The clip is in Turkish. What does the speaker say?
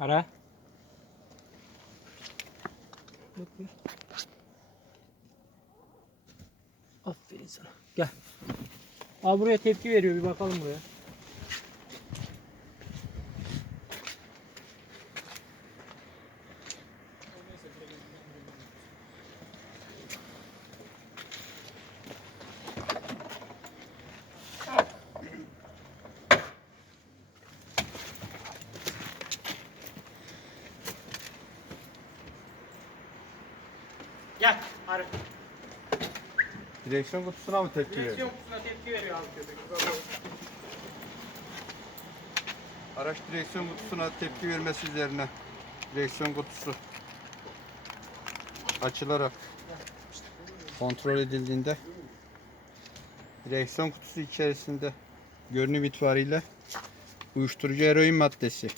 Ara. Bak bir. Aferin sana. Gel. Al buraya tepki veriyor bir bakalım buraya. Gel. Ara. Direksiyon kutusuna mı tepki veriyor? Direksiyon kutusuna tepki veriyor abi köpek. Araç direksiyon kutusuna tepki vermesi üzerine direksiyon kutusu açılarak kontrol edildiğinde direksiyon kutusu içerisinde görünüm itibariyle uyuşturucu eroin maddesi